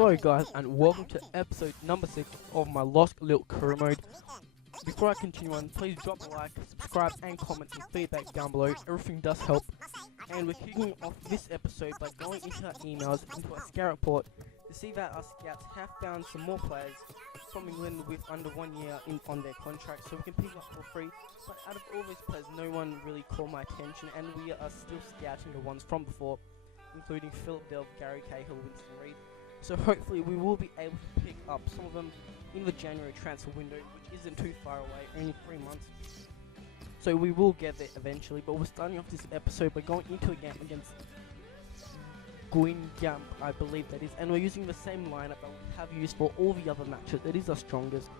Hello guys and welcome to episode number 6 of my Losc Lille career mode. Before I continue on, please drop a like, subscribe and comment some feedback down below, everything does help. And we're kicking off this episode by going into our emails, into our scout report, to see that our scouts have found some more players from England with under 1 year on their contract, so we can pick up for free. But out of all these players, no one really caught my attention, and we are still scouting the ones from before, including Philip Delve, Gary Cahill, Winston Reid. So hopefully we will be able to pick up some of them in the January transfer window, which isn't too far away, only 3 months. So we will get there eventually, but we're starting off this episode by going into a game against Guingamp, I believe that is, and we're using the same lineup that we have used for all the other matches. It is our strongest,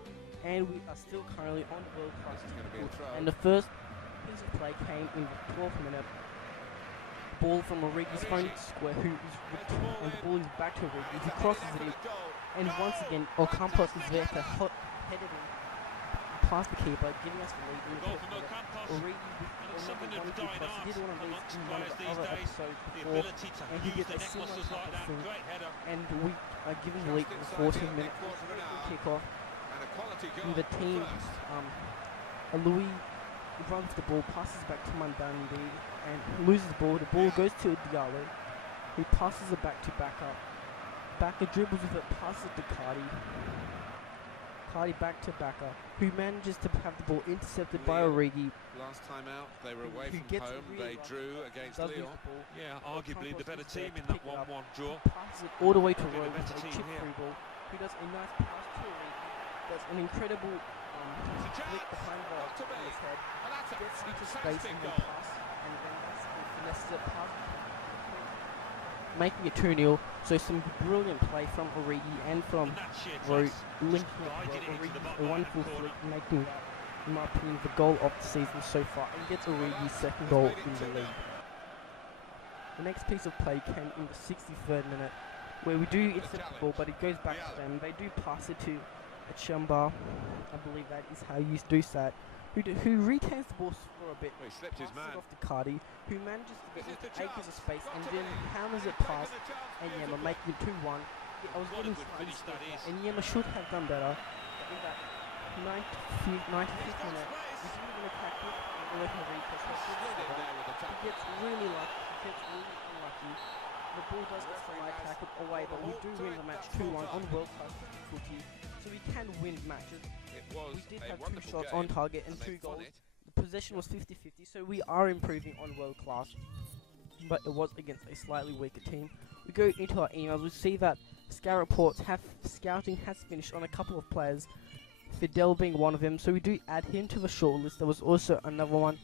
and we are still currently on the world class table. And the first piece of play came in the 12th minute. Ball from Origi's phone square, who is and the ball is back to Origi, who crosses it in, and once again Ocampos is there to head it in past the keeper, giving us the lead in the first minute. Origi with another one good cross. He did one of these in one of the other episodes before, and he gets a similar type of thing, and we are giving the lead in the 14th minute. Kick-off with the team, Louis runs the ball, passes back to Mandandi, and loses the ball. The ball goes to Diallo, who passes it back to Backup. Backup dribbles with it, passes it to Cardi. Cardi back to Backup, who manages to have the ball intercepted by Origi. Last time out, they were away from home. They drew against Lille. Yeah, arguably the better team in that 1-1 draw. Passes it all the way to Rowe with a chip through ball, who does a nice pass to Origi. Does an incredible flick behind his head. Gets into space and then pass, and then finesses it past, making it 2-0. So some brilliant play from Origi and from Rowe, linking up Origi, a wonderful flick, making that, in my opinion, the goal of the season so far, and gets Origi's second goal in the league. The next piece of play came in the 63rd minute, where we do intercept the ball, but it goes back to them. They do pass it to Chamba, I believe that is how you do say it, who retains the ball for a bit, passes it off to Cardi, who manages to get into acres of space and then hammers it past Enyema, making it 2-1. I was getting slightly scared, and Enyema should have done better. In that 95th minute, he didn't even attack it, and let him retest it. He gets really lucky, he gets really unlucky. The ball does get slide tackled away, but we do win the match 2-1 on world class difficulty, so we can win matches. We did have 2 shots on target and 2 goals. The possession was 50-50, so we are improving on world class, but it was against a slightly weaker team. We go into our emails, we see that scout reports scouting has finished on a couple of players, Fidel being one of them, so we do add him to the shortlist. There was also another one,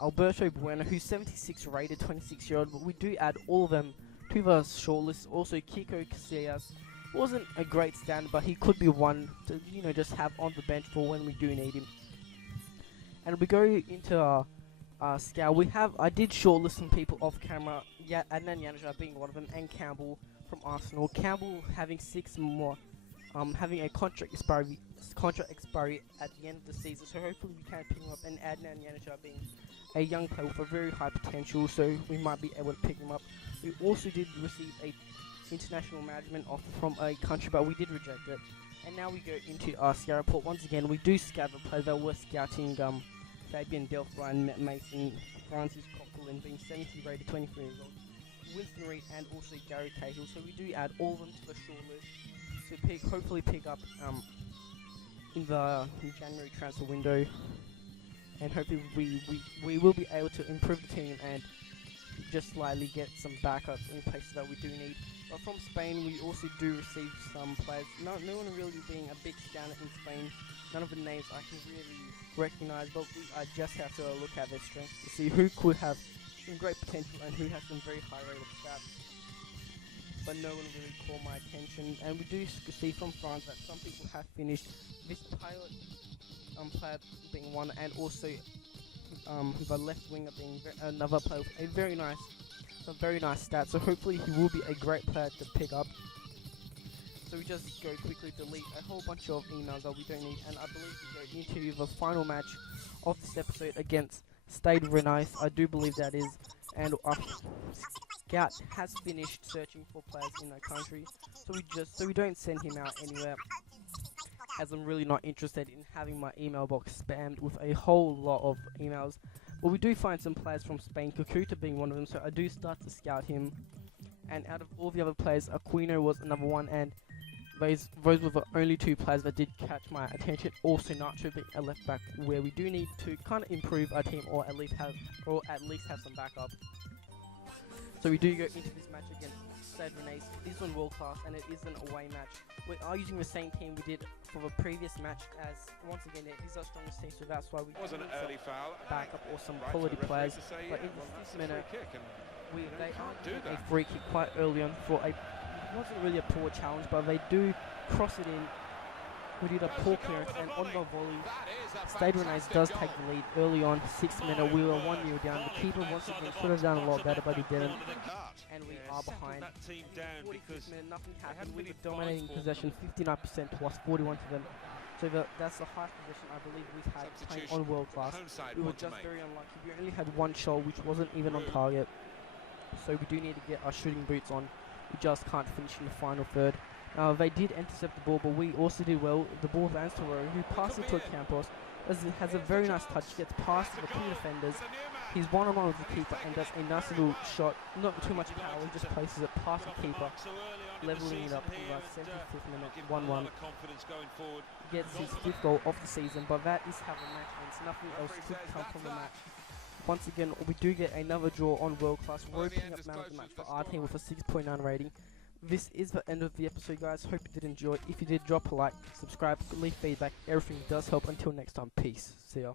Alberto Bueno, who's 76 rated, 26-year-old, but we do add all of them to the shortlist. Also Kiko Casillas wasn't a great standard, but he could be one to, just have on the bench for when we do need him. And we go into our scout. I did shortlist some people off camera. Yeah, Adnan Januzaj being one of them, and Campbell from Arsenal. Campbell having 6 more, having a contract expiry at the end of the season. So hopefully we can pick him up. And Adnan Januzaj being a young player with a very high potential, so we might be able to pick him up. We also did receive a international management offer from a country, but we did reject it. And now we go into our scout report. Once again, we do scout the players that we're scouting. Fabian Delph, Ryan Mason, Francis Coquelin being 70 rated, 23 years old, Winston Reid, and also Gary Cahill. So we do add all of them to the shortlist to hopefully pick up in the January transfer window, and hopefully we will be able to improve the team and just slightly get some backups in places that we do need. But from Spain, we also do receive some players. No one really being a big scanner in Spain. None of the names I can really recognize, but I just have to look at their strengths to see who could have some great potential and who has some very high rated stats. But no one really caught my attention. And we do see from France that some people have finished. This pilot player being one, and also the left winger being another player with a very nice stat. So hopefully he will be a great player to pick up. So we just go quickly delete a whole bunch of emails that we don't need, and I believe we go into the final match of this episode against Stade Rennais. I do believe that is, and scout has finished searching for players in that country, so we don't send him out anywhere, as I'm really not interested in having my email box spammed with a whole lot of emails. But we do find some players from Spain, Kakuta being one of them, so I do start to scout him. And out of all the other players, Aquino was another one, and those were the only two players that did catch my attention. Also, Nacho being a left back, where we do need to kind of improve our team, or at least have some backup. So we do go into this match against Stade Rennais. It is on World Class, and it is an away match. We are using the same team we did for the previous match, as once again it is our strongest team, so that's why we was an early foul. Backup or some quality players. But in the 5th minute, they are doing a free kick quite early on for it wasn't really a poor challenge, but they do cross it in. We did a poor clearance, and on the volley, Stade Rennais does take the lead early on. 6th minute, we were 1-0 down. The keeper once again could have done a lot better, but he didn't. And we are behind. 45th minute, nothing happened. We were dominating possession, 59% to us, 41 to them. So that's the highest possession I believe we've had playing on World Class. We were just very unlucky. We only had one shot, which wasn't even on target. So we do need to get our shooting boots on. We just can't finish in the final third. They did intercept the ball, but we also did well. The ball lands to Rowe, who passes to Campos. Has a very nice touch, gets past the two defenders. He's one-on-one with the keeper and does a nice little shot. Not too much power, he just places it past the keeper, leveling it up in the 75th minute, 1-1. Gets his 5th goal of the season, but that is how the match ends. Nothing else could come from the match. Once again, we do get another draw on World Class. We're opening up man of the match for our team with a 6.9 rating. This is the end of the episode, guys. Hope you did enjoy. If you did, drop a like, subscribe, leave feedback. Everything does help. Until next time, peace. See ya.